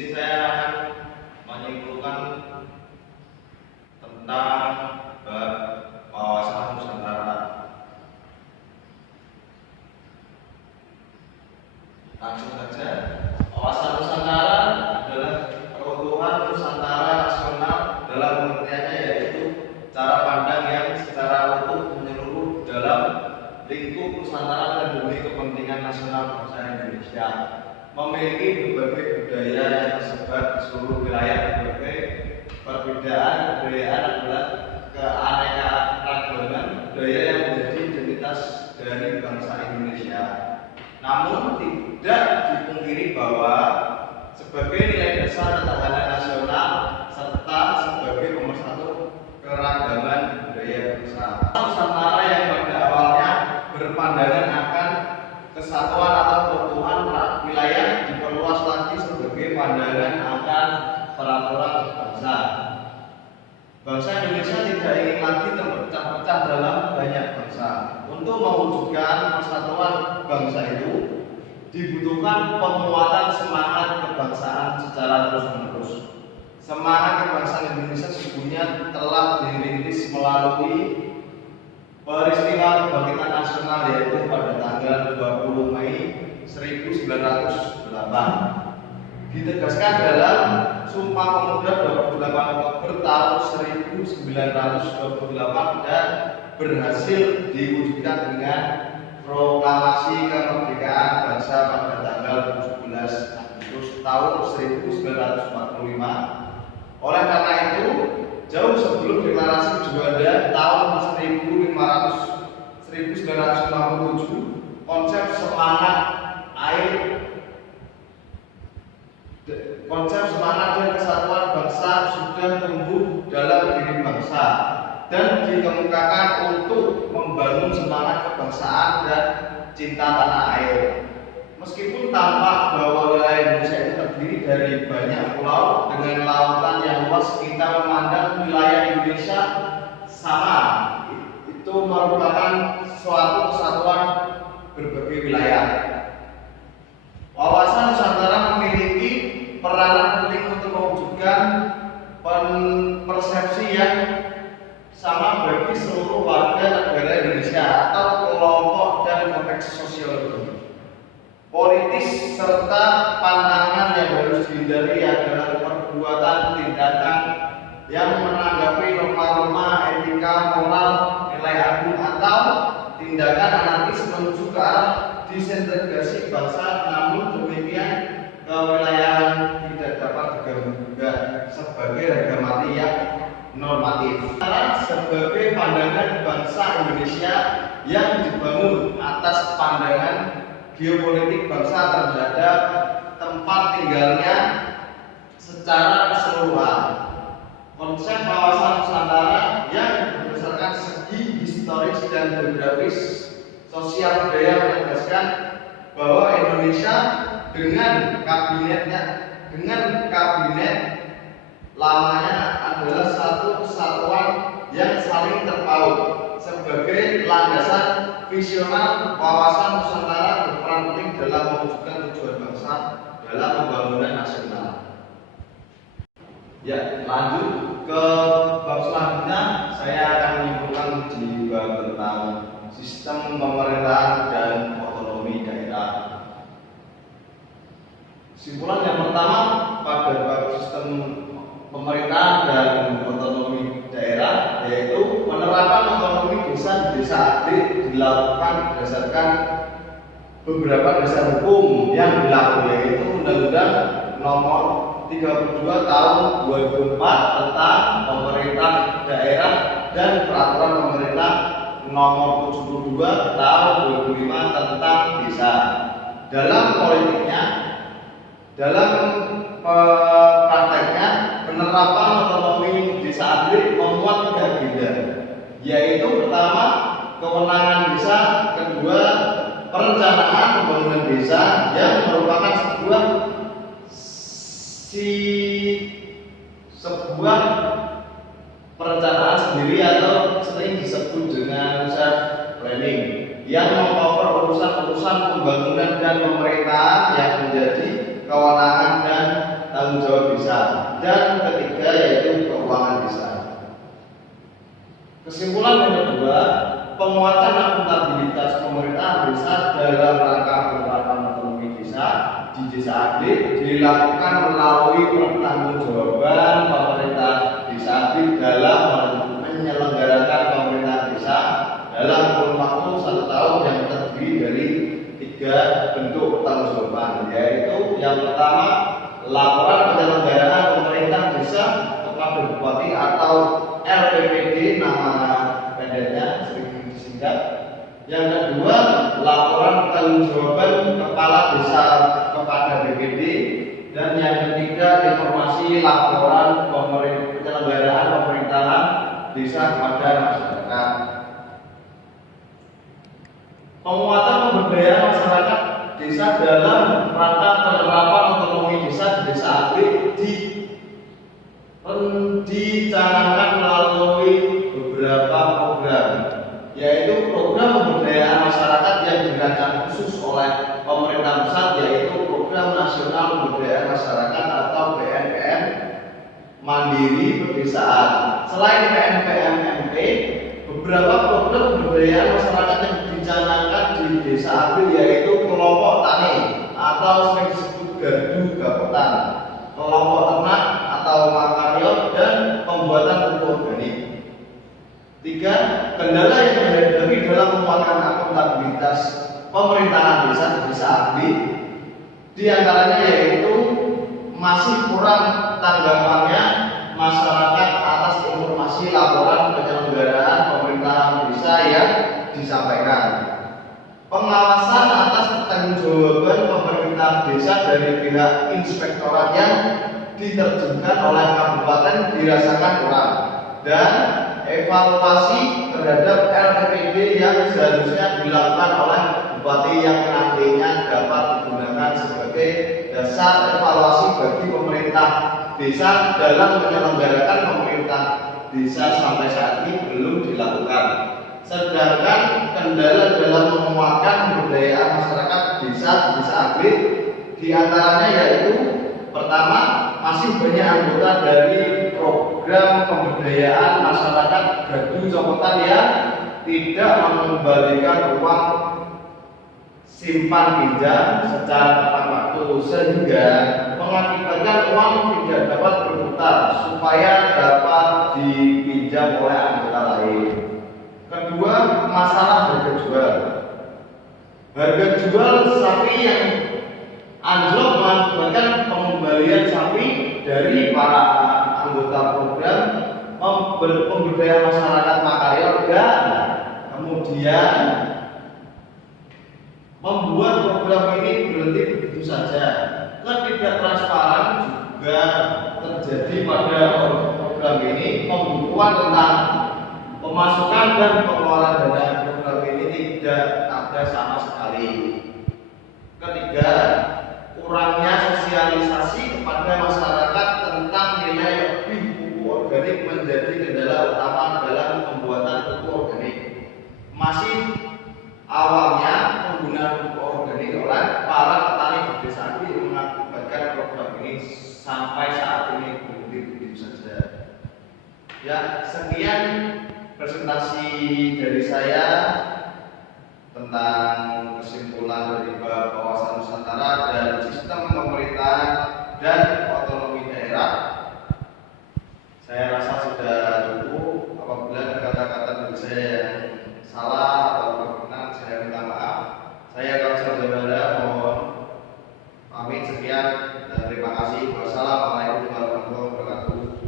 sini saya akan menyimpulkan tentang wawasan Nusantara. Langsung saja, wawasan Nusantara adalah keutuhan Nusantara nasional dalam pengertiannya, yaitu cara pandang yang secara utuh menyeluruh dalam lingkup Nusantara dan demi kepentingan nasional bangsa Indonesia. Memiliki berbagai budaya yang tersebar di seluruh wilayah. Berbagai perbedaan kebudayaan adalah keanekaragaman budaya yang menjadi identitas dari bangsa Indonesia. Namun tidak dipungkiri bahwa sebagai nilai dasar ketahanan nasional serta sebagai pemersatu keragaman budaya bangsa, Nusantara yang pada awalnya berpandangan akan kesatuan atau keutuhan wilayah diperluas lagi sebagai pandangan akan peraturan bangsa. Bangsa Indonesia tidak ingin lagi terpecah-pecah dalam banyak bangsa. Untuk mewujudkan persatuan bangsa itu dibutuhkan penguatan semangat kebangsaan secara terus-menerus. Semangat kebangsaan Indonesia sesungguhnya telah dirintis melalui peristiwa kebangkitan nasional, yaitu pada tanggal 20 Mei 1908. Ditegaskan dalam Sumpah Pemuda 28 Oktober tahun 1928 dan berhasil diwujudkan dengan Proklamasi Kemerdekaan Bangsa pada tanggal 17 Agustus tahun 1945. Oleh karena itu, jauh sebelum deklarasi Juanda tahun 1957, konsep semangat dan kesatuan bangsa sudah tumbuh dalam diri bangsa dan dikemukakan untuk membangun semangat kebangsaan dan cinta tanah air. Meskipun tampak bahwa wilayah Indonesia itu terdiri dari banyak pulau dengan lautan yang luas, kita memandang wilayah Indonesia sama. Itu merupakan suatu kesatuan berbagai wilayah. Wawasan Nusantara memiliki peranan penting untuk mewujudkan persepsi yang sama bagi seluruh warga negara Indonesia atau kelompok dan konteks sosiologi, politis, serta pandangan yang harus dihindari adalah perbuatan tindakan yang menanggapi norma-norma etika, moral, nilai agung, atau tindakan anarkis menuju ke arah disintegrasi bangsa. Namun demikian, kewilayahan tidak dapat digabungkan sebagai harga mati yang normatif. Sebagai pandangan bangsa Indonesia yang dibangun atas pandangan geopolitik bangsa terhadap tempat tinggalnya secara keseluruhan. Konsep wawasan Nusantara yang berdasarkan segi historis dan geografis sosial budaya menegaskan bahwa Indonesia dengan kabinet lamanya adalah satu kesatuan yang saling terpaut. Sebagai landasan visional, wawasan Nusantara berperan penting dalam mewujudkan tujuan bangsa dalam pembangunan nasional. Ya, lanjut ke bab selanjutnya, saya akan menyimpulkan di bab tentang sistem pemerintahan dan otonomi daerah. Kesimpulan yang pertama pada bab sistem pemerintahan dan otonomi daerah, yaitu penerapan otonomi desa di desa dilakukan berdasarkan beberapa dasar hukum yang berlaku, yaitu Undang-Undang Nomor 32 Tahun 2004 tentang pemerintah daerah dan Peraturan Pemerintah Nomor 72 Tahun 2005 tentang desa. Dalam politiknya, dalam prakteknya, penerapan otonomi desa memuat 3 agenda, yaitu pertama, kewenangan desa; kedua, perencanaan pembangunan desa yang merupakan sebuah perencanaan sendiri atau sering disebut dengan self planning, yang mengcover urusan-urusan pembangunan dan pemerintahan yang menjadi kewenangan dan tanggung jawab desa. Dan ketiga yaitu keuangan desa. Kesimpulan yang kedua, penguatan akuntabilitas pemerintah desa dalam rangka penerapan otonomi desa di desa Agrik dilakukan melalui pertanggungjawaban pemerintah desa Agrik dalam menyelenggarakan pemerintah desa dalam kurun waktu 1 tahun yang terdiri dari 3 bentuk pertanggungjawaban, yaitu yang pertama laporan penyelenggaraan pemerintah desa kepada bupati atau LPPD, nama pendeknya sering disingkat. Yang kedua, laporan pertanggungjawaban kepala desa kepada BPD. Dan yang ketiga, informasi laporan penyelenggaraan pemerintahan desa kepada masyarakat. Penguatan pemberdayaan masyarakat desa dalam rangka penerapan otonomi desa di desa Agrik dicanangkan melalui beberapa program, yaitu program pemberdayaan masyarakat yang dirancang khusus oleh pemerintah pusat, yaitu Program Nasional Pemberdayaan Masyarakat atau PNPM Mandiri Pedesaan. Selain PNPM-MP, beberapa program pemberdayaan masyarakat yang dicanangkan di desa Agrik yaitu kelompok tani atau sering disebut gardu gapetan, kelompok ternak atau makariot, dan pembuatan pupuk organik. 3. Kendala yang dihadapi dalam penguatan akuntabilitas pemerintahan desa di desa Agrik diantaranya yaitu masih kurang tanggapannya masyarakat atas informasi laporan penyelenggaraan pemerintahan desa yang disampaikan. Pengawasan atas pertanggungjawaban pemerintah desa dari pihak inspektorat yang diterjunkan oleh kabupaten dirasakan kurang, dan evaluasi terhadap LPPD yang seharusnya dilakukan oleh bupati yang nantinya dapat digunakan sebagai dasar evaluasi bagi pemerintah desa dalam menyelenggarakan pemerintah desa sampai saat ini belum dilakukan. Sedangkan kendala dalam menguatkan pemberdayaan masyarakat desa di desa Agrik diantaranya yaitu pertama, masih banyak anggota dari program pemberdayaan masyarakat gardu copotan yang tidak mengembalikan uang simpan pinjam secara tepat waktu, sehingga mengakibatkan uang tidak dapat berputar supaya dapat dipinjam oleh anggota lain. Kedua, masalah harga jual. Harga jual sapi yang anjlok mengakibatkan pengembalian sapi dari para anggota program pemberdayaan masyarakat makariot, dan kemudian membuat program ini berhenti begitu saja. Ketidaktransparan juga terjadi pada program ini. Pembukuan tentang pemasukan dan pengeluaran dana program ini tidak ada sama sekali. Ketiga, kurangnya sosialisasi kepada masyarakat tentang nilai lebih pupuk organik menjadi kendala utama dalam pembuatan pupuk organik. Masih awalnya penggunaan pupuk organik oleh para petani di desa Agrik mengakibatkan program ini sampai saat ini berhenti begitu saja. Ya, sekian presentasi dari saya tentang kesimpulan dari